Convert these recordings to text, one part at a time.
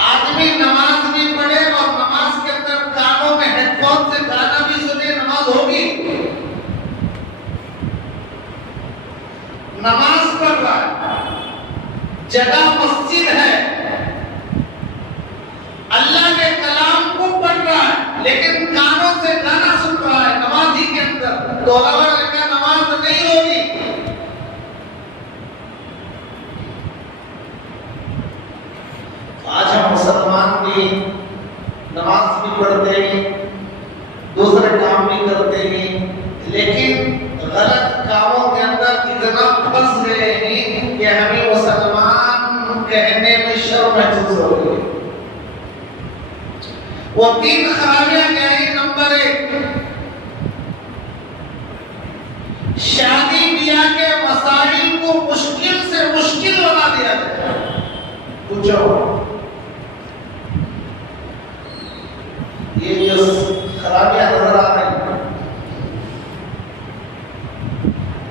आदमी नमाज भी पढ़े और नमाज के अंदर कानों में हेडफोन से गाना भी सुने, नमाज होगी? नमाज पढ़ रहा है, जगह मस्जिद है, अल्लाह के कलाम को पढ़ रहा है, लेकिन कानों से गाना सुन रहा है नमाज ही के अंदर, तो अल्लाह का नमाज नहीं होगी। आज हम मुसलमान भी नमाज भी पढ़ते हैं, दूसरे काम भी करते हैं, लेकिन गलत कामों के अंदर इतना फंस गए हैं कि हमें मुसलमान कहने में शर्म महसूस हो रही है। वो 3 खराबियां क्या है? नंबर 1, शादी ब्याह के मसाइल को मुश्किल से मुश्किल बना दिया गया। पूछो, ये जो खराबियां नजर आ रही हैं,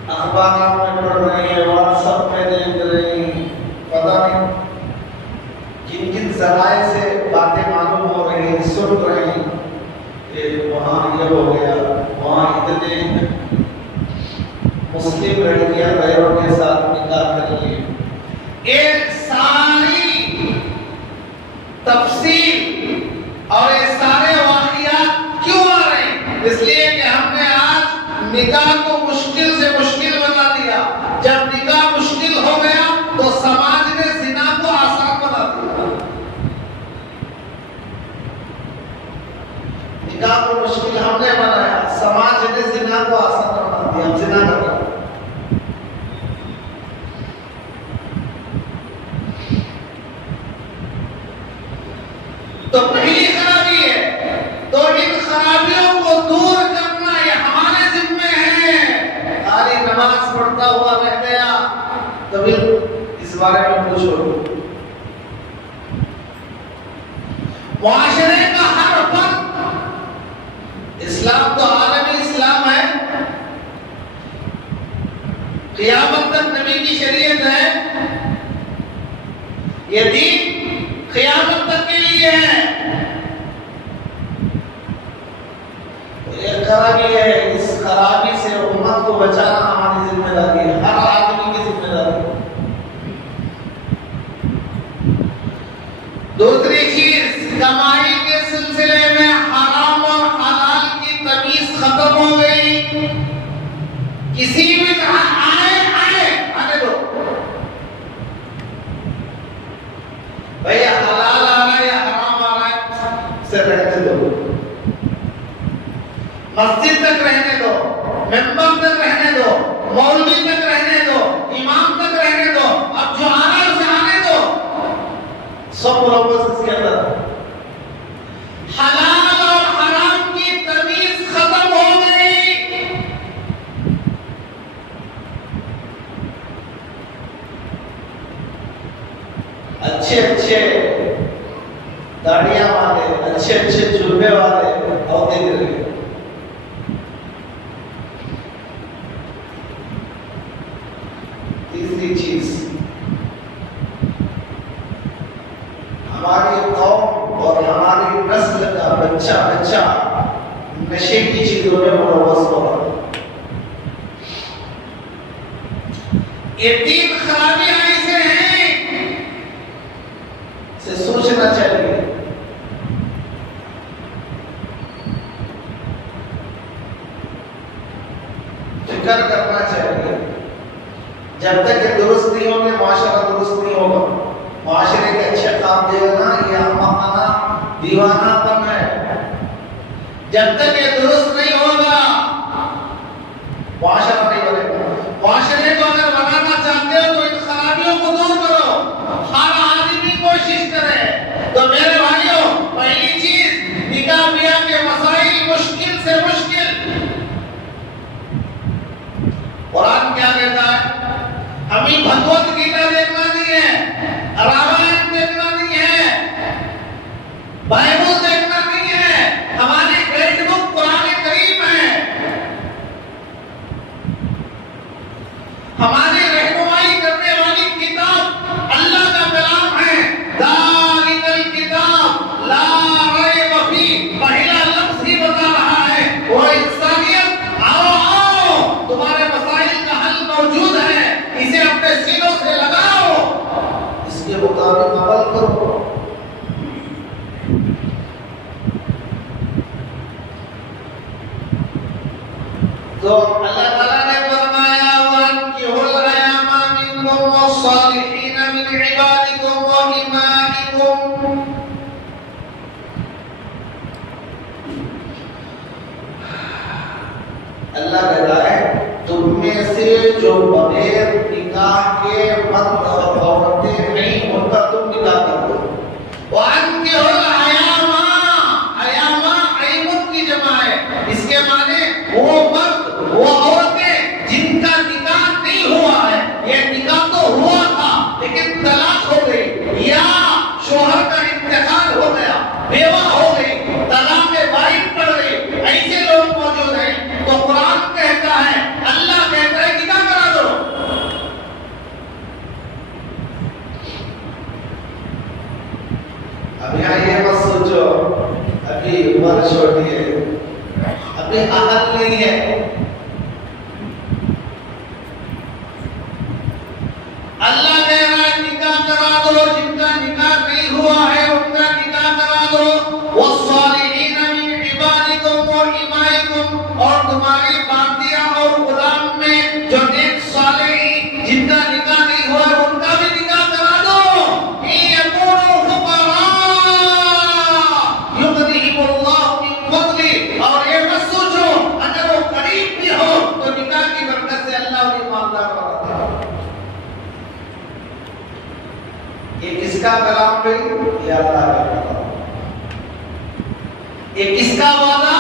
अखबार में पढ़ रहे हैं, व्हाट्सएप में देख रहे हैं, पता नहीं किन किन जराए से बातें मालूम हो रही हैं, सुन रहे हैं कि वहाँ ये हो गया, वहाँ इतने मुस्लिम लड़कियां गैरों के साथ निकाह कर ली। ये सारी तफसील और ये सारे वाक़ियात क्यों आ रहे हैं? इसलिए कि हमने आज निकाह को मुश्किल से मुश्किल बना दिया। जब निकाह मुश्किल हो गया तो समाज ने जिना को आसान बना दिया। निकाह को मुश्किल हमने बनाया, समाज ने जिना को आसान बना दिया। हम जिना कर रहे हैं। तो पहली खराबी है, तो इन खराबियों को दूर करना ये हमारे जिम्मे है। खाली नमाज पढ़ता हुआ रह गया तो फिर इस बारे में पूछो। मुआशरे का हर फर्द, इस्लाम तो आलमी इस्लाम है, क़यामत तक नबी की शरीयत है, ये दीन क़यामत तक के लिए है। ये खराबी है, इस खराबी से उम्मत को बचाना हमारी जिम्मेदारी है, हर आदमी की जिम्मेदारी है। दूसरी चीज, कमाई के सिलसिले में हराम और हलाल की तमीज खत्म हो गई। किसी भी तरह आने दो भैया, हलाल आ रहा है या हराम आ रहा है, से रहने दो। मस्जिद तक रहने दो, मेंबर तक रहने दो, मौलवी तक रहने दो, इमाम तक रहने दो, अब जो आ रहा है उसे आने दो। सब लोगों इसके अंदर हलाल और हराम की तमीज खत्म हो गई। अच्छे अच्छे दाढ़ियां वाले, अच्छे अच्छे जुल्फे वाले और देख रहे। तीसरी चीज, हमारी कौम और हमारी नस्ल का बच्चा नशे की चीजों में मुलव्वस हो रहा है। ये 3 खराबियां ऐसे हैं से सोचना चाहिए। फिक्र करना चाहिए। जब तक ये दुरुस्त नहीं होंगे, माशरा दुरुस्त नहीं होगा। माशरे के अच्छे काम देगा ना, ये अहमकाना दीवानापन है। जब तक ये दुरुस्त नहीं होगा, माशरा नहीं बनेगा। माशरे को अगर बनाना चाहते हो तो इन खराबियों को दूर करो। हर आदमी कोशिश करे। तो मेरे भाइयों, पहली चीज, निकाह ब्याह के मसाइल मुश्किल से मुश्किल। कुरान क्या कहता है? हमें भगवत गीता देखना नहीं है, रामायण देखना नहीं है, बाइबल देखना नहीं है, हमारी गाइड बुक कुरान करीम है। हमारी रहनुमाई करने वाली किताब अल्लाह का कलाम है। दालिकल तो अल्लाह ताला ने फरमाया वअनकिहुल अयामा मिनकुम वस्सालिहीन मिन इबादिकुम व इमाइकुम। अल्लाह कहता है तुम में से जो बगैर निकाह के मर्द और औरतें नहीं उनका तुम निकाह कर दो। वअनकिहुल अयामा, अयामा अयमुन की जमा है, इसके माने वो मर्द वो औरतें जिनका निकाह नहीं हुआ है, ये निकाह तो हुआ था लेकिन तलाक हो गई या शोहर का इंतकाल हो गया, बेवा हो गई, तलाक बाइन पड़ गई, ऐसे लोग मौजूद हैं तो कुरान कहता है, अल्लाह कहता है निकाह करा दो। अब यहाँ ये मत सोचो अभी उम्र छोटी है, अभी अकल नहीं है। अल्लाह कह रहा है निकाह करा दो, जिनका निकाह नहीं हुआ है उनका निकाह करा दो। वस्सालिहीन मिन इबादिकुम व इमाइकुम, और तुम्हारी बातियां और गुलाम में जो नेक सालेहीन जिनका निकाह नहीं हुआ है उनका भी निकाह करा दो। इन यकूनु फुकरा युगनिहिमुल्लाहु मिन फज़ली, और ये मत सोचो अगर वो गरीब भी हो तो निकाह की बरकत से अल्लाह उन्हें मालदार बनाता है। ये किसका कलाम है? ये अल्लाह का कलाम। ये किसका वादा?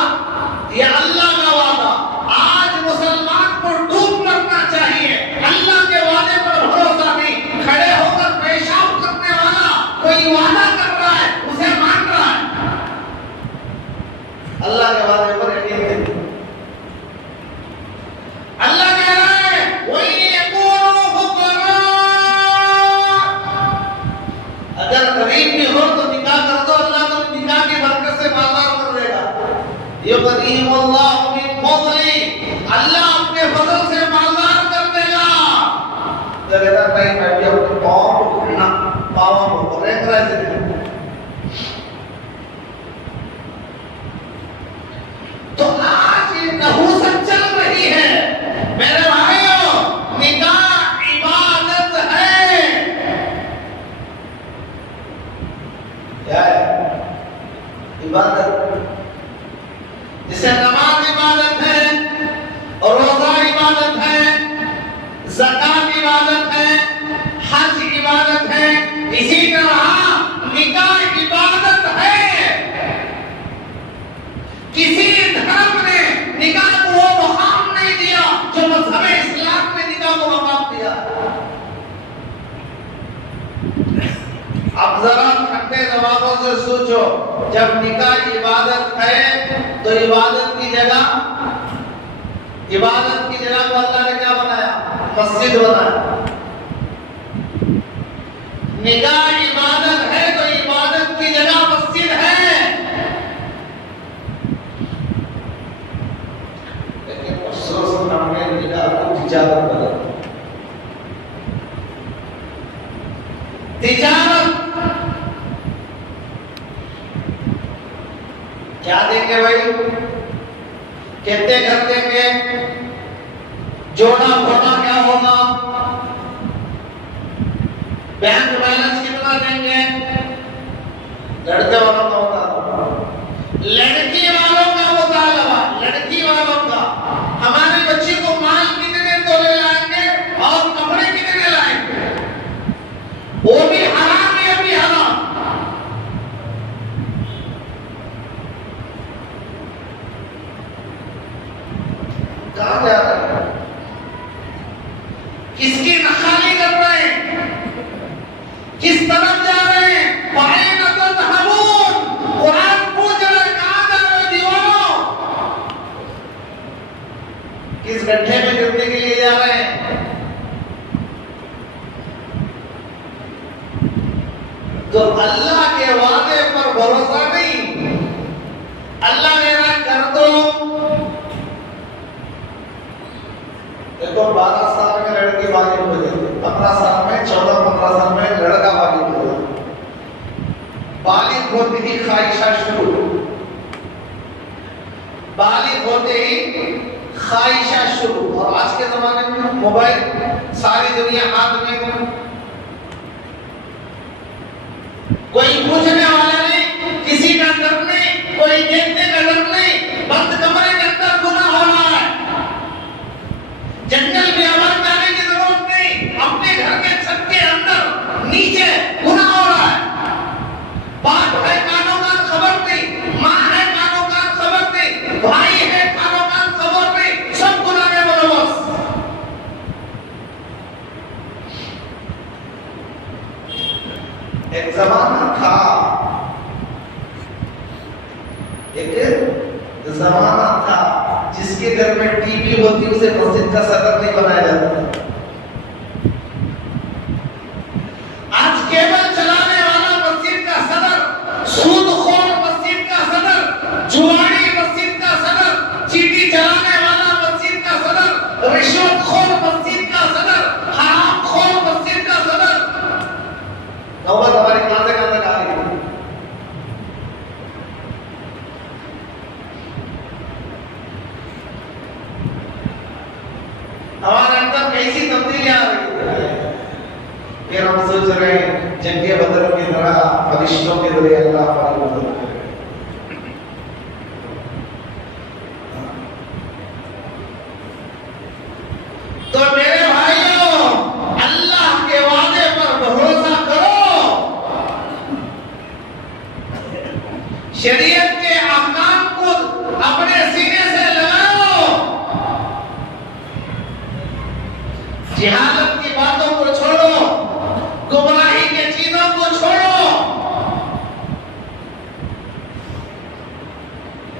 ये अल्लाह का वादा। आज मुसलमान को डूब करना चाहिए, अल्लाह के वादे पर भरोसा नहीं। खड़े होकर पेशाब करने वाला कोई वादा कर रहा है उसे मान रहा है, अल्लाह के वादे पर यकीन नहीं। अल्लाह कह रहा है वही यकूनु फुकरा, अगर गरीब भी हो तो निकाह कर दो, अल्लाह तो निकाह की बरकत से मालदार कर देगा। युगनिहिमुल्लाहु मिन फज़ली, अल्लाह अपने फजल से मालदार कर देगा। जगह नहीं बैठे अपने पाँव को घुटना पाँव को रेंग रहे थे। तो आज ये नहुसत चल रही है मेरे भाइयों। निकाह इबादत है। क्या है इबादत? जिसे नमाज इबादत है, रोजा इबादत है, ज़कात इबादत है, हज इबादत है, इसी तरह निकाह इबादत है। किसी धर्म ने निकाह को वो मुकाम नहीं दिया जो मज़हब इस्लाम ने निकाह को मुकाम दिया। अब जरा ठंडे जवाबों से सोचो, जब निकाह इबादत है तो इबादत की जगह को अल्लाह ने क्या बनाया? मस्जिद बनाया। निकाह इबादत है तो इबादत की जगह मस्जिद है। लेकिन अफसोस हमने निकाह को तिजारत बना दिया। तिजारत क्या देंगे भाई? कहते कर देंगे, जोड़ा घोड़ा क्या होगा, बैंक बैलेंस कितना देंगे, लड़के वालों का होता है, लड़की वालों का होता है, लड़की वालों का। हमारी बच्ची को माल कितने तोले लाएंगे और कपड़े कितने लाएंगे, वो भी हराम है, अभी हराम। कहां जा रहे हैं? किसकी नखाली कर रहे हैं? किस तरफ जा रहे हैं? बाइना तज़हबून, कुरान पूछ रहा है कहां जा रहे हो दीवानों? किस गड्ढे में गिरने के लिए जा रहे हैं? तो अल्लाह के वादे पर भरोसा नहीं। अल्लाह ने ना कर दो। देखो 12 साल में लड़की वालिद हो जाती, 15 साल में, 14-15 साल में लड़का वालिद हो जाता। बालिग होते ही ख्वाहिशा शुरू, बालिग होते ही ख्वाहिशा शुरू। और आज के जमाने में मोबाइल, सारी दुनिया हाथ में, कोई पूछने वाला नहीं, किसी का डर नहीं, कोई देखने का डर नहीं, बंद कमरे के अंदर गुनाह हो रहा है। जंगल में आवाज जाने की जरूरत नहीं, अपने घर के छत के अंदर नीचे गुनाह हो रहा है। बाप है कानों का खबर नहीं, माँ है कानों का खबर नहीं, भाई है कानों का खबर नहीं, सब गुनाह में मुलव्वस। एक जमाना था, एक जमाना था जिसके घर में टीवी होती उसे मस्जिद का सदर नहीं बनाया जाता था। आज केबल चलाने वाला मस्जिद का सदर, सूदखोर मस्जिद का सदर, जुआरी मस्जिद का सदर, चीटी चलाने वाला मस्जिद का सदर, रिश्वतखोर मस्जिद का सदर, हरामखोर मस्जिद का सदर। नौबत हमारी कहां से कहां तक आ रही है। हमारे अंदर कैसी तब्दीली आ रही है। फिर हम सोच रहे हैं जंगे बदर की तरह फरिश्तों के जरिए अल्लाह हमारी मदद करे। तो मेरे भाइयों, अल्लाह के वादे पर भरोसा करो, शरीयत के अहकाम को अपने सीने से लगाओ, जिहालत की बातों को छोड़ो, गुमराही के चीजों को छोड़ो,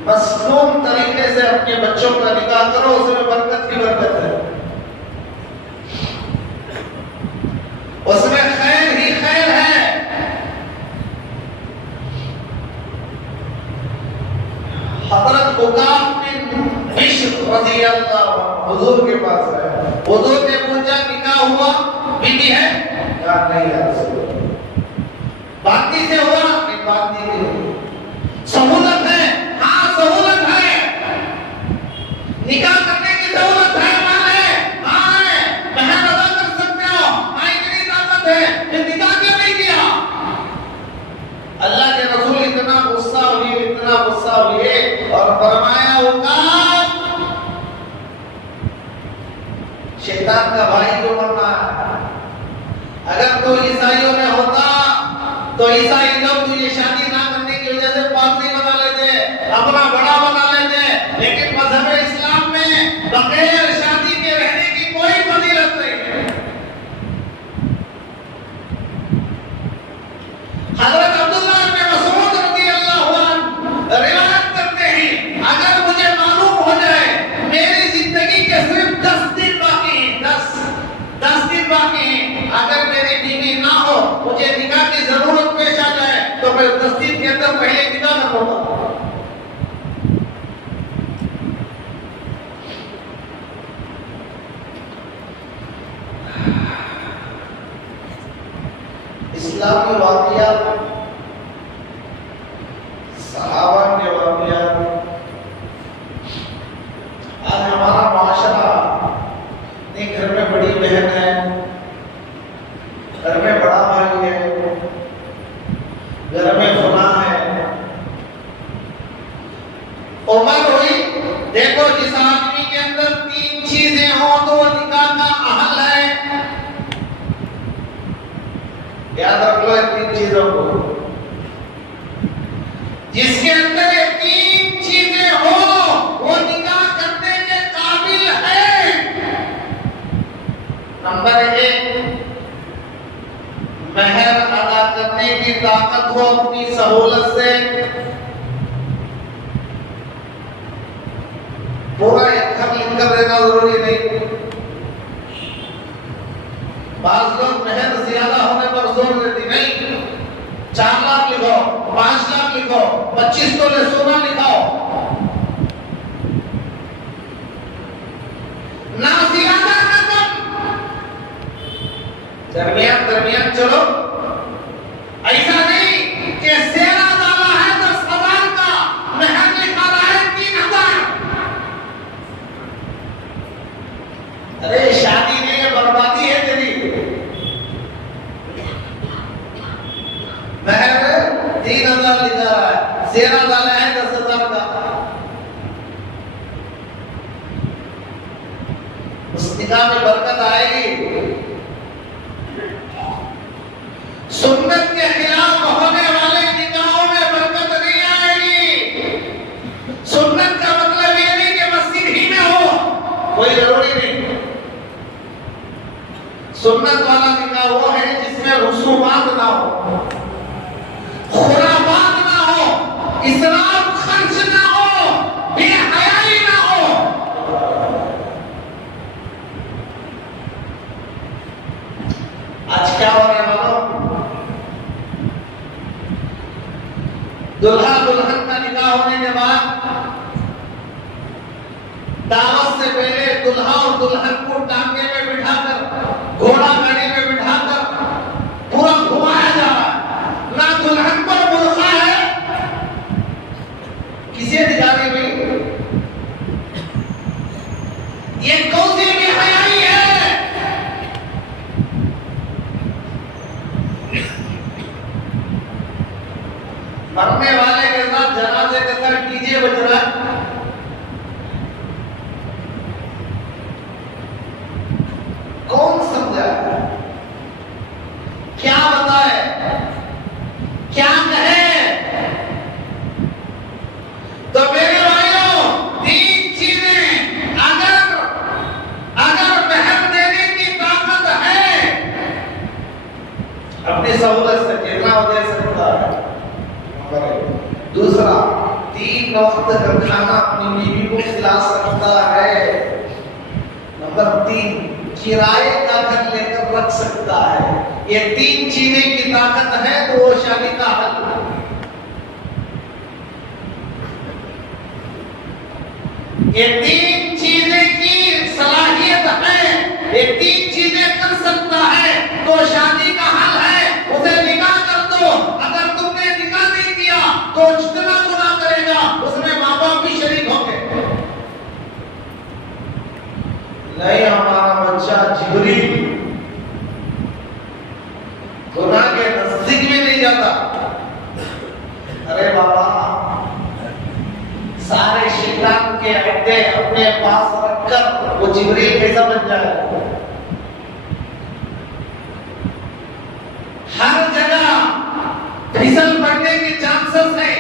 मसनून तरीके से अपने बच्चों का निकाह करो, उसमें बरकत ही बरकत है, उसमें खैर ही खैर है। हज़रत उकाब बिन बिश्र रज़ियल्लाहु अन्हु हुजूर के पास आए। हुजूर ने पूछा निकाह हुआ, बीवी है? कहा नहीं है रसूल। बाती से हुआ? नहीं, बाती नहीं। सहूलत है? हाँ सहूलत है। निकाह करने की सहूलत है? माल है? हाँ है। महर अदा कर सकते हो? हाँ इतनी ताकत है। फिर निकाह क्यों नहीं किया? अल्लाह के रसूल इतना गुस्सा हुए और फरमाया उकाब, शैतान का भाई जो बनना है। अगर तो ईसाइयों में होता तो ईसाई लोग तुझे शादी ना करने की वजह से पागल बना लेते, अपना बड़ा बना लेते, लेकिन मजहब इस्लाम में बगैर शादी के रहने की कोई फजीलत नहीं है। हज़रत अब्दुल्लाह इब्न मसऊद रज़ियल्लाहु अन्हु रिवायत करते हैं, अगर मुझे मालूम हो जाए मेरी जिंदगी के सिर्फ 10 दिन बाकी हैं, 10 दिन बाकी हैं, अगर मेरी बीवी ना हो, मुझे निकाह की जरूरत पेश आ जाए, तो मैं 10 दिन के अंदर पहले निकाह कर लूंगा। इस्लामी वाक़ियात, सहाबा के वाक़ियात, आज हमारा माशरा, एक घर में बड़ी बहन है, घर में बड़ा भाई है, घर में फुला है, उम्र हुई, देखो जिस आदमी के अंदर 3 चीजें हो तो वो निकाह का अहल है। याद रख लो 3 चीजों को, जिसके अंदर ये 3 चीजें हो वो निकाह करने के काबिल है। नंबर 1, महर अदा करने की ताकत हो अपनी सहूलत से। पूरा 1 घर लिखकर देना जरूरी नहीं। बाज लोग महर ज्यादा होने पर जोर देती नहीं, 4 लाख लिखो, 5 लाख लिखो, 25 तोले सोना लिखाओ, ना ज्यादा ना कम, दरमियान चलो। ऐसा नहीं कि सेरा डाला है 10,000 का, महर लिखा रहा है 3,000। अरे शादी नहीं है, बर्बादी है तेरी। महर 3,000 लिखा रहा है, सेना डाला है 10,000 का। उस निकाह में बरकत आएगी। सुन्नत के खिलाफ होने वाले निकाहों में बरकत नहीं आएगी। सुन्नत का मतलब ये नहीं कि मस्जिद ही में हो, कोई जरूरी नहीं। सुन्नत वाला निकाह वो है जिसमें रसूमात ना हो, खुराफात ना हो, इसराफ खर्च ना हो, बेहयाई ना हो। आज क्या हो रहा है मालूम? दुल्हा दुल्हन का निकाह होने के बाद दावत से पहले दुल्हा और दुल्हन को टांगे में बिठाकर, घोड़ा गाड़ी में बिठाकर पूरा घुमाया जा रहा है। ना दुल्हन पर बुर्का है, किसी अधिकारी में ये कौन सी बेहयाई है? मरने वाले के साथ जनाजे के साथ डीजे बज रहा है। कौन समझा? क्या बताए, क्या कहे? तो मेरे भाइयों, 3 चीजें अगर महर देने की ताकत है, अपनी सहूलत से कितना दे सकता है। दूसरा, 3 वक्त का खाना अपनी बीवी को खिला सकता है। नंबर 3, किराए का घर लेकर रख सकता है। ये 3 चीजें की ताकत है तो वो शादी का हल। ये 3 चीजें की सलाहियत है, ये 3 चीजें कर सकता है तो शादी का हल है। उसे निकाह कर दो। अगर तुमने निकाह नहीं किया तो जितना गुनाह करेगा उसमें माँ बाप भी शरीक होंगे। नहीं, हमारा बच्चा जिब्रील गुनाह के नजदीक में नहीं जाता। अरे बाबा, सारे शैतान के अड्डे अपने पास रखकर वो जिब्रील कैसा बन जाए? हर जगह फिसल पड़ने के चांसेस है,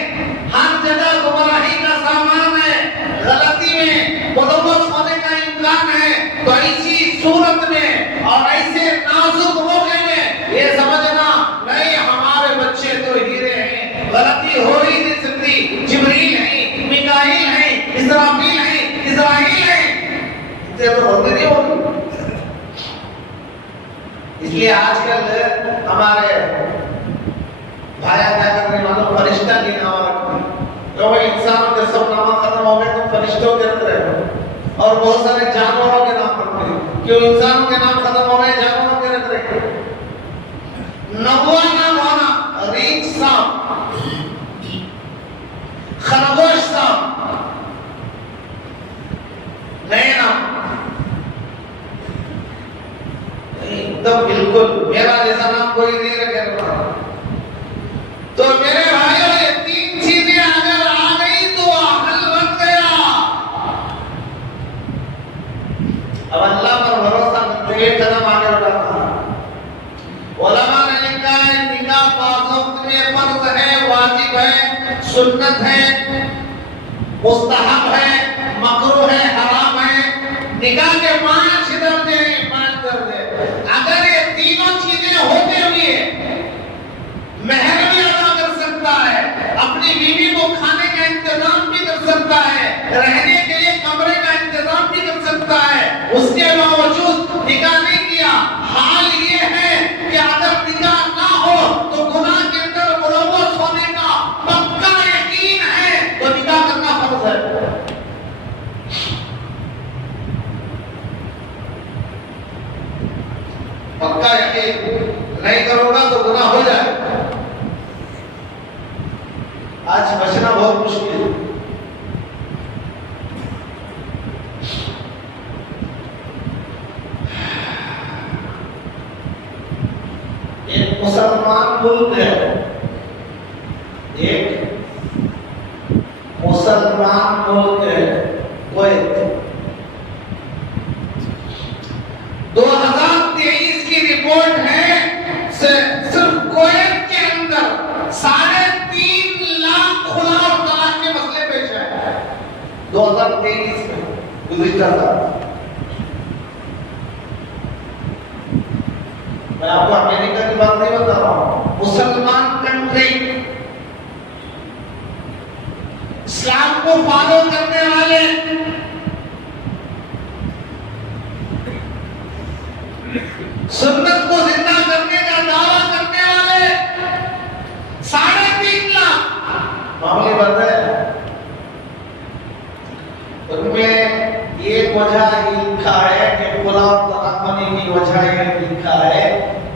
हर जगह गुमराही का सामान है, गलती में बदौलत होने का इम्कान है। तो ऐसी सूरत में और ऐसे नाजुक मौके में ये समझना नहीं हमारे बच्चे तो हीरे हैं, गलती हो ही नहीं सकती। जिब्रील है, मिकाईल है, इस्राफील है, इस्राईल है, इतने तो होते नहीं होंगे। इसलिए आजकल हमारे भाया क्या कर रहे मानो फरिश्ता की नाम रखते, तो भाई इंसानों के सब नाम खत्म हो गए तो फरिश्तों के रख रहे हो, और बहुत सारे जानवरों के नाम रखते हैं। क्यों इंसानों के नाम खत्म हो गए, जानवरों के रख रहे? नौवा नाम होना, रीछ सांप, खरगोश सांप, नए नाम एकदम बिल्कुल मेरा जैसा नाम कोई नहीं रखेगा। तो मेरे भाइयों, ये 3 चीजें अगर आ गई तो हल बन गया। अब अल्लाह पर भरोसा करते हुए कदम आगे बढ़ाना। उलमा ने लिखा है निकाह 5 वक्त में फर्ज है, वाजिब है, सुन्नत है, मुस्तहब है, मकरूह है, हराम है। निकाह के 5 दर्जे हैं, 5 दर्जे। अगर ये तीनों चीजें होते हुए महर भी अदा कर सकता है, अपनी बीवी को खाने का इंतजाम भी कर सकता है, रहने के लिए कमरे का इंतजाम भी कर सकता है, उसके बावजूद निकाह नहीं किया, हाल ये है कि अगर निकाह ना हो तो गुनाह के अंदर मुलव्वस होने का पक्का यकीन है, तो निकाह करना फर्ज है। पक्का यकीन नहीं करूंगा तो गुनाह हो जाए। आज बचना बहुत मुश्किल है। एक मुसलमान मुल्क है, एक मुसलमान मुल्क है कुवैत। 2023 की रिपोर्ट है, सिर्फ कुवैत के अंदर 3.5 लाख खुला और तलाक के मसले पेश है 2023 में, गुज़िश्ता साल। मैं आपको अमेरिका की बात नहीं बता रहा हूं, मुसलमान कंट्री, इस्लाम को फॉलो करने वाले, सुन्नत को जिंदा करने का दावा करने वाले 3.5 लाख मामले बात है। उनमें ये वजह लिखा है कि खुला तलाक होने की वजह यह लिखा है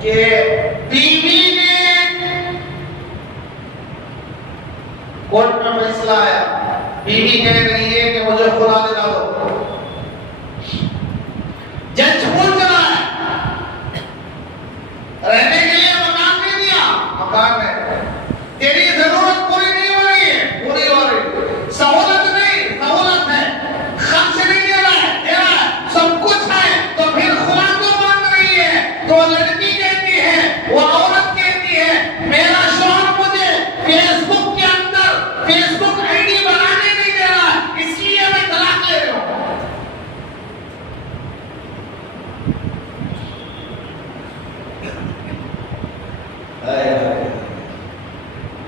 कि बीवी ने, कोर्ट में फैसला आया, बीवी कह रही है कि मुझे खुला दिला दो, जज पूछ रहा है रहने के लिए मकान नहीं दिया, मकान में तेरी जरूरत पूरी नहीं हो रही है, पूरी हो रही, सहूलत नहीं, सहूलत है, खर्च नहीं दे रहा है, सब कुछ है, तो फिर खुला क्यों मांग रही है? तो लड़की कहती है, वो औरत कहती है, मेरा शौहर मुझे फेसबुक के अंदर फेसबुक आईडी बनाने नहीं दे रहा, इसलिए मैं तलाक ले रहा हूं।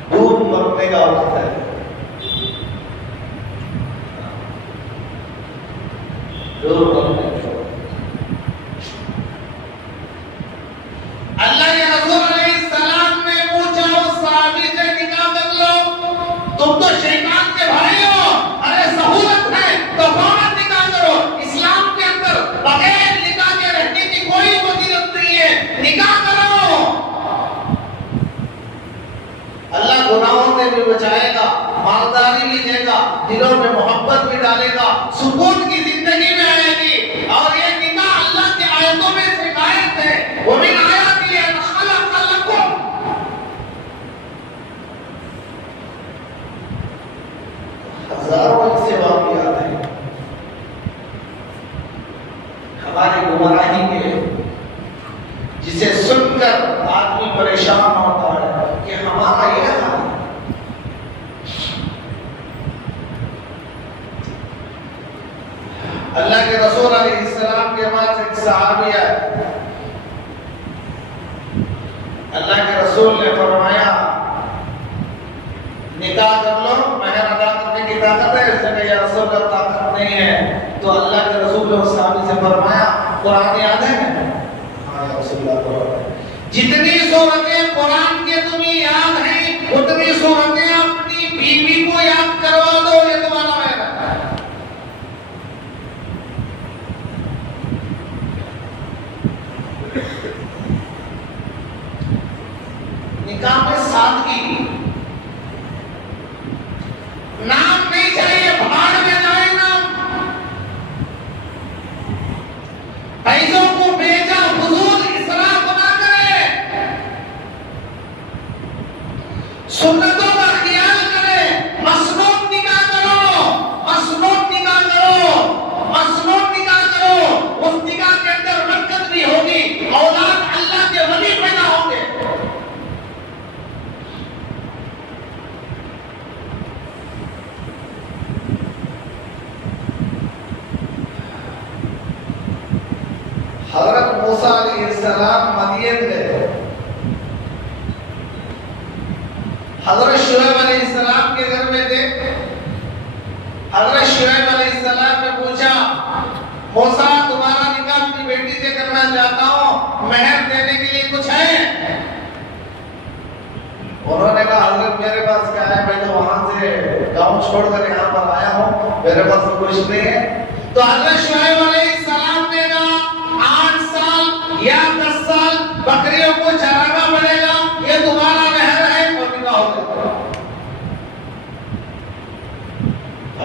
भूख मरने का वक्त है, अल्लाह के रसूल अलैहिस्सलाम ने पूछा उस सहाबी से, निकाह कर लो, तुम तो शैतान के भाई हो, अरे सहूलत है तो फौरन निकाह करो। इस्लाम के अंदर बगैर निकाह के रहने की कोई फजीलत नहीं है, निकाह करो। अल्लाह गुनाहों से भी बचाएगा, मालदारी भी देगा, दिलों में मोहब्बत भी डालेगा, सुकून की जिंदगी में आएगी। और ये निकाह अल्लाह की आयतों में शिकायत है, वो भी आयत ही है, खलक़ लकुम, हजारों ऐसे वाक़ियात हैं हमारी गुमराही के, जिसे सुनकर आदमी परेशान होता है कि हमारा यह हाल है। अल्लाह के रसूल अलैहिस्सलाम के पास एक सहाबी आया, अल्लाह के रसूल ने फरमाया निकाह कर लो, महर अदा करने की ताकत है? उसने कहा या रसूल अल्लाह ताकत नहीं है। तो अल्लाह के रसूल ने उस सहाबी से फरमाया कुरान याद है? हाँ या रसूल अल्लाह, जितनी सूरतें कुरान के तुम्हें याद हैं उतनी सूरतें अपनी बीवी को याद करवा दो, ये तुम्हारा महर है। निकाह में सादगी, नाम नहीं चाहिए, भाड़ में जाए नाम, पैसों को बेचा फजूल इसराफ ना करे, सुन्नतों का ख्याल करे, मसनून निकाह करो, मसनून निकाह करो, मसनून निकाह करो। उस निकाह के अंदर बरकत भी होगी, औलाद अल्लाह के वली पैदा होंगे। हज़रत मूसा अलैहिस्सलाम मदीन गए, हज़रत शुएब अलैहिस्सलाम के घर में थे। हज़रत शुएब अलैहिस्सलाम ने पूछा, मूसा तुम्हारा निकाह अपनी बेटी से करना चाहता हूँ, महर देने के लिए कुछ है? उन्होंने कहा हज़रत मेरे पास क्या है, मैं तो वहां से गांव छोड़कर यहाँ पर आया हूँ, मेरे पास तो कुछ नहीं है। तो हज़रत शुएब अलैहिस्सलाम ने कहा 8 साल या 10 साल बकरियों को चराना पड़ेगा, ये तुम्हारा महर है, और निकाह हो गया।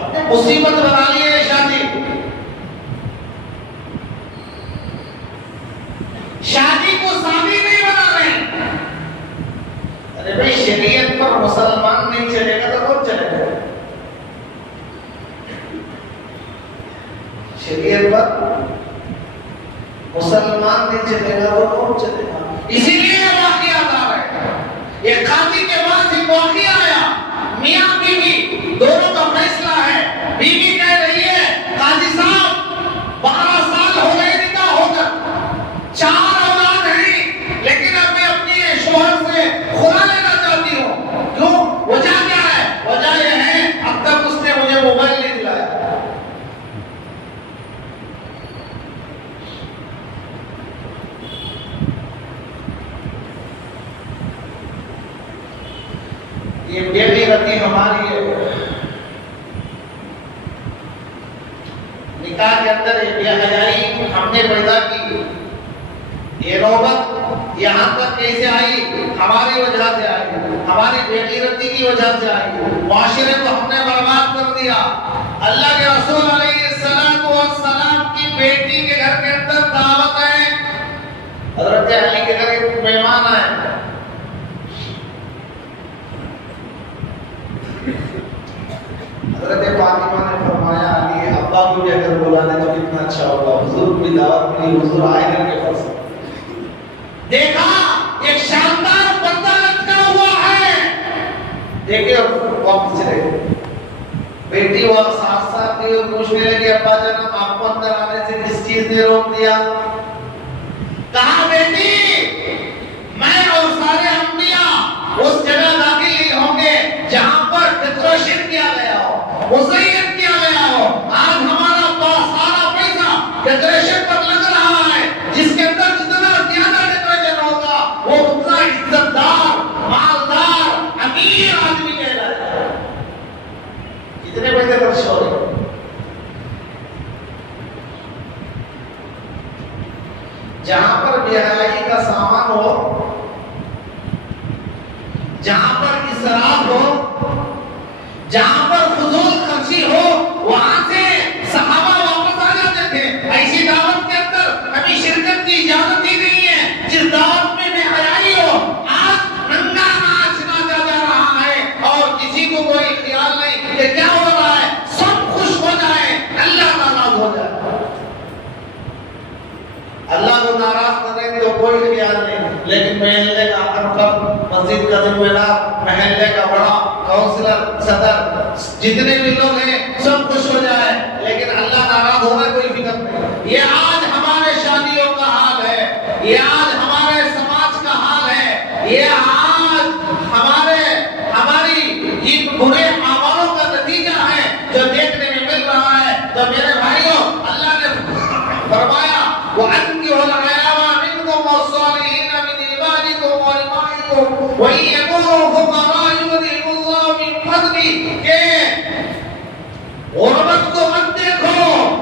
अपने मुसीबत बना ली है शादी, शादी को शादी नहीं बना रहे, अरे भाई शरीयत पर मुसलमान नहीं चलेगा तो कौन चलेगा? शरीयत पर मुसलमान नहीं चलेगा तो कौन चलेगा? इसीलिए वाकया आ रहा है। ये काजी के पास एक वाकया आया, मियां बीवी दोनों का फैसला है। बीवी कह रही है काजी साहब 12 साल हो गए निकाह होकर, 4 औलाद हैं, लेकिन अब मैं अपने शौहर से खुला लेना चाहती हूँ। क्यों? वजह क्या है? वजह यह है अब तक उसने मुझे मोबाइल नहीं दिलाया। ये बेगैरती हमारी है। निकाह के अंदर ये बेहयाई हमने पैदा की। ये नौबत यहाँ तक कैसे आई? हमारी वजह से आई, हमारी बेगैरती की वजह से आई। माशरे को हमने बर्बाद कर दिया। अल्लाह के रसूल अलैहिस्सलाम की बेटी के घर के अंदर दावत है। हजरत अली के घर एक मेहमान आए। हजरत फातिमा ने फरमाया अली अब्बा को भी अगर बुलाने तो कितना अच्छा होगा। हुजूर की दावत मिली, हुजूर आए करके फर्ज देखा एक शानदार पर्दा लटका हुआ है। देखिए वापस चले बेटी वो साथ साथ थी और पूछने लगी अब्बा जान आपको अंदर आने से किस चीज ने रोक दिया? कहा बेटी मैं और सारे अंबिया उस जगह दाखिल नहीं होंगे जहां पर डेकोरेशन किया गया हो, मुज़य्यन किया गया हो। आज हमारा सारा पैसा डेकोरेशन पर लग रहा है, जिसके अंदर जितना ज्यादा डेकोरेशन होगा वो उतना इज्जतदार, मालदार, अमीर आदमी कहलाएगा। कितने पैसे खर्च हो रहे? जहां पर बेहयाई का सामान हो, जहां पर इसराफ हो, जहां पर फुजूल खर्ची हो, वहां से सहाबा वापस आ जाते थे। ऐसी दावत के अंदर कभी शिरकत की इजाजत ही नहीं है जिस दावत में बेहयाई हो। आज नंगा नाच नाचा जा रहा है और किसी को कोई ख्याल नहीं कि क्या हो रहा है। सब खुश हो जाए, अल्लाह नाराज हो जाए। अल्लाह को नाराज करेंगे तो कोई ख्याल नहीं, लेकिन महल्ले का अरकब, मस्जिद का जिम्मेदार, महल्ले का बड़ा काउंसलर, सदर, जितने भी लोग हैं सब खुश हो जाए, लेकिन अल्लाह नाराज होना कोई फिक्र नहीं। ये आज हमारे शादियों का हाल है, ये आज हमारे समाज का हाल है, ये आज हमारी इन बुरे अमालों का नतीजा है जो देखने में मिल रहा है। तो मेरे भाइयों, अल्लाह ने फरमाया गुर्बत को मत देखो,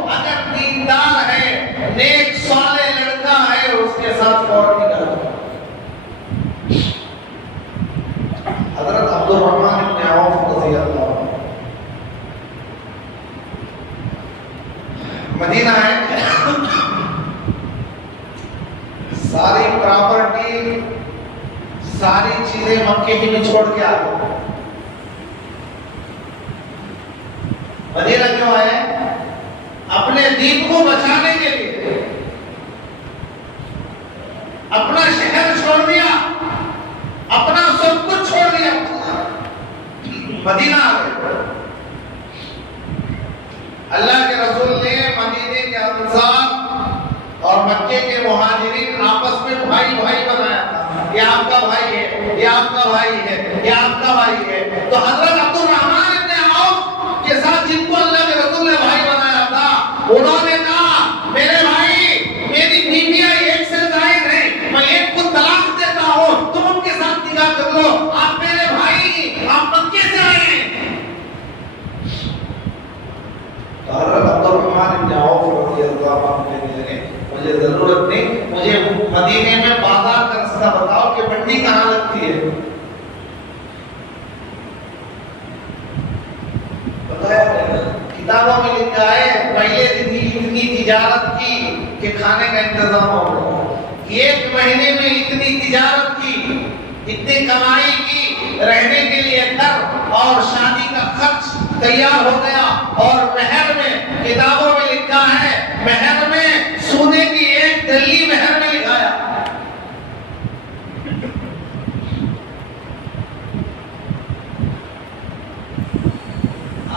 अगर दीनदार है, नेक साले लड़का है, उसके साथ फौरन निकल। हजरत अब्दुल रहमान इब्न औफ रज़ियल्लाहु अन्हु मदीना है, सारी प्रॉपर्टी, सारी चीजें मक्के ही में छोड़ के आ गए। मदीना क्यों आए? अपने दीन को बचाने के लिए। अपना शहर छोड़ दिया, अपना सब कुछ छोड़ दिया, मदीना आ गए। अल्लाह के रसूल ने मदीने के अंसार और मक्के के मुहाजिरीन आपस में भाई भाई बनाया था। ये आपका भाई है, ये आपका भाई है, ये आपका भाई है। तो हजरत अब्दुल रहमान इब्न औफ के साथ जिनको अल्लाह के रसूल ने भाई बनाया था, उन्होंने कहा मेरे भाई, मेरी बीवियां एक से जायद हैं, मैं एक को तलाक देता हूं, तुम उनके साथ निकाह कर लो। आप मेरे भाई, आप मक्के से आए हैं। हजरत अब्दुल रहमान इब्न औफ रज़ियल्लाहु अन्हु कहने लगे मुझे जरूरत नहीं, मुझे मदीने में बाजार का रास्ता बताओ कि मंडी कहाँ लगती है। बताया किताबों में लिखा है पहले दिन ही इतनी तिजारत की कि खाने का इंतजाम हो गया। एक महीने में इतनी तिजारत की इतनी कमाई की, रहने के लिए घर और शादी का खर्च तैयार हो गया, और महर में, किताबों में लिखा है, महर में सोने की एक दिल्ली महर में लिखाया।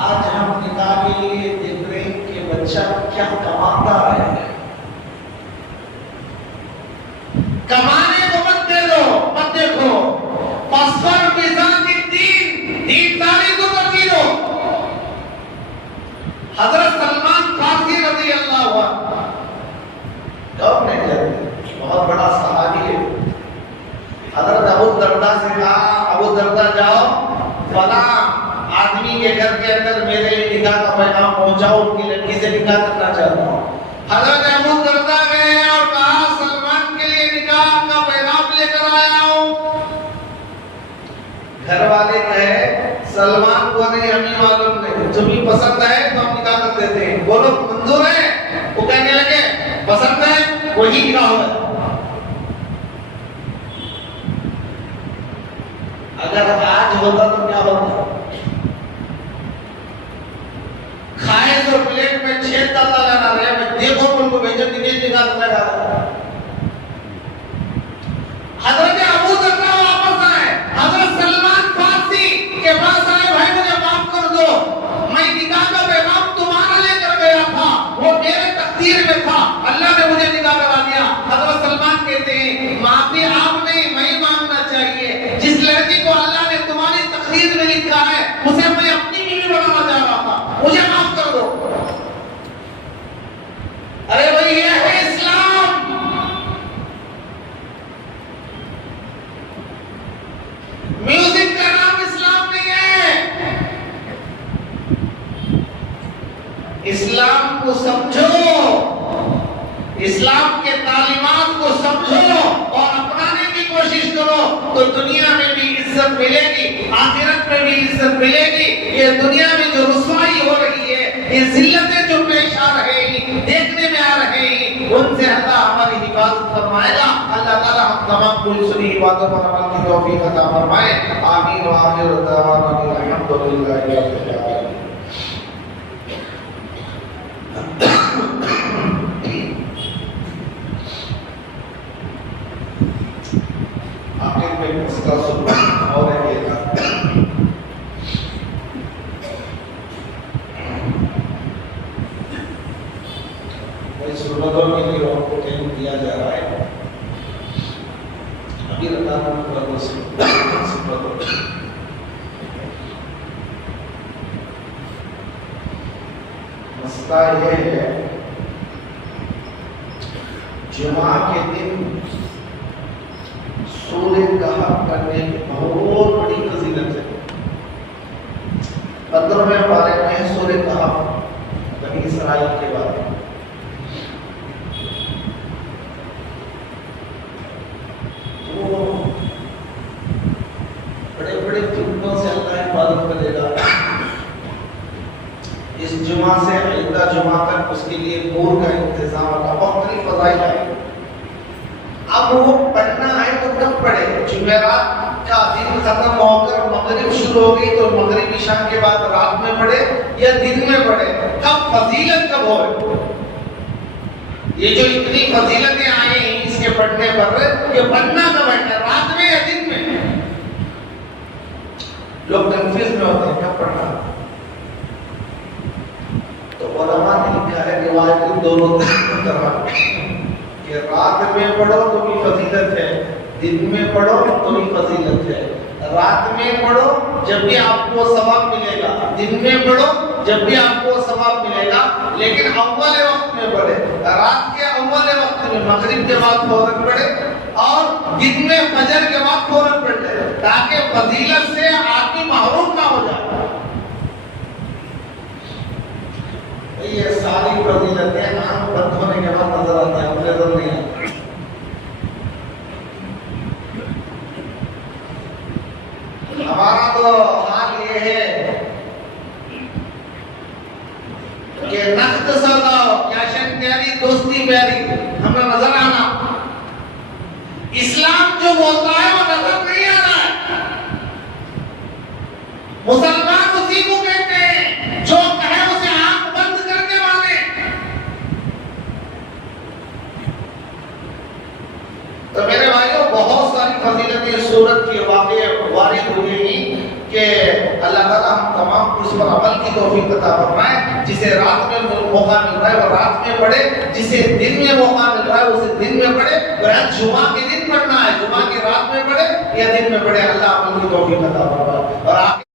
आज हम निकाह के लिए देख रहे हैं कि बच्चा क्या कमाता है। कमाने को मत दे दो, मत देखो, फस्फर मिजान की दीनदारी को तरजीह दो। हजरत सलमान फारसी रज़ी अल्लाह अन्हु, कौन नहीं जानते, बहुत बड़ा सहाबी है। हजरत अबू दरदा से कहा, अबू दरदा जाओ फला आदमी के घर के अंदर मेरे लिए निकाह का पैगाम पहुंचाओ, उनकी लड़की से निकाह करना चाहता हूं। हजरत अबू दरदा गए और कहा सलमान के लिए निकाह का पैगाम लेकर आया हूं। घर वाले कहे सलमान को नहीं, हमें मालूम नहीं, तुम्हें पसंद है तो हम निकाह कर देते हैं, बोलो मंजूर है? वो कहने लगे पसंद है, वही निकाह होगा। अगर आज होता तो क्या होता? खाए तो प्लेट में छेद डालता जाना रहे, मैं देखो उनको बेइज्जत निकाल लगा। हजरत अबू दरदा वापस आए, हजरत सलमान फारसी के पास आए, भाई मुझे माफ कर दो, मैं निकाह का पैगाम तुम्हारा लेकर गया था, वो मेरे तकदीर में था, अल्लाह ने मुझे निकाह करा दिया। हजरत सलमान कहते हैं माफी आप नहीं, मैं मांगना चाहिए। जिस लड़की को अल्लाह ने तुम्हारी तकदीर में लिखा है, उसे मैं अपनी बीवी बनाना चाह रहा था, मुझे माफ कर दो। अरे भाई ये है इस्लाम। म्यूजिक का नाम इस्लाम नहीं है। इस्लाम को समझो, इस्लाम के तालीमात को समझो और अपनाने की कोशिश करो, तो दुनिया में भी इज्जत मिलेगी, आखिरत में भी इज्जत मिलेगी। ये दुनिया में जो रुसवाई हो रही है, ये जिल्लतें जो पेश आ रहे हैं, देखने में आ रहे हैं, उनसे अल्लाह हमारी हिफाजत फरमाएगा। अल्लाह ताला हम तमाम कुल सुनी बातों पर अमल की तौफीक अता फरमाए। आमीन व आखिर दअवाना अल्हम्दुलिल्लाहि रब्बिल आलमीन। आखिर में उसका सुबह और रहेगा। वही सुन्नतों के लिए आपको टाइम दिया जा रहा है। अभी रमजान का सुन्नतों मसला ये है, जुमा के दिन सूर्य कहफ करने की बहुत बड़ी फजीलत है। 15वें पारे में सूर्य कहफ बनी इसराइल के बारे में, तो बड़े बड़े जुम्मों से अल्लाह हिफाजत करेगा। इस जुमा से अगला जुमा तक उसके लिए नूर का इंतजाम होगा, बहुत फजाइल है। अब वो पढ़ना है तो कब पढ़े? जुमेरात का दिन खत्म होकर मगरिब शुरू हो गई तो मगरिब इशा के बाद रात में पढ़े या दिन में पढ़े? कब फजीलत कब हो? ये जो इतनी फजीलतें आई हैं इसके पढ़ने पर, ये पढ़ना कब है? रात में या दिन में? लोग कंफ्यूज में होते हैं कब पढ़ना। तो उलमा ने लिखा है रिवायत दोनों तरह कि रात में पढ़ो तो भी फजीलत है, दिन में पढ़ो तो भी फजीलत है। रात में पढ़ो जब भी आपको सवाब मिलेगा, दिन में पढ़ो जब भी आपको सवाब मिलेगा, लेकिन अव्वल वक्त में पढ़े। रात के अव्वल वक्त में मगरिब के बाद फौरन पढ़े और दिन में फजर के बाद फौरन पढ़े, ताकि फजीलत से आदमी महरूम ना हो जाए। ये सारी फजीलतें आंख बंद होने के बाद नजर आता है, मुझे नजर नहीं आता। हमारा तो हाल ये है कि नख्त सौदा याशन प्यारी दोस्ती प्यारी हमें नजर आना, इस्लाम जो बोलता है वो नजर नहीं आ मुसलमान उसी को कहते हैं जो कहे उसे आंख बंद करने वाले। तो मेरे भाइयों, बहुत सारी फजीलतें सूरत की वारिद हुई कि अल्लाह ताला हम तमाम को उस पर अमल की तौफीक अता फरमाए। जिसे रात में मौका मिल रहा है वो रात में पढ़े, जिसे दिन में मौका मिल रहा है उसे दिन में पढ़े। और जुमा के दिन पढ़ना है, जुमा की रात में पढ़े या दिन में पढ़े, अल्लाह अमल की तौफीक अता फरमाए। और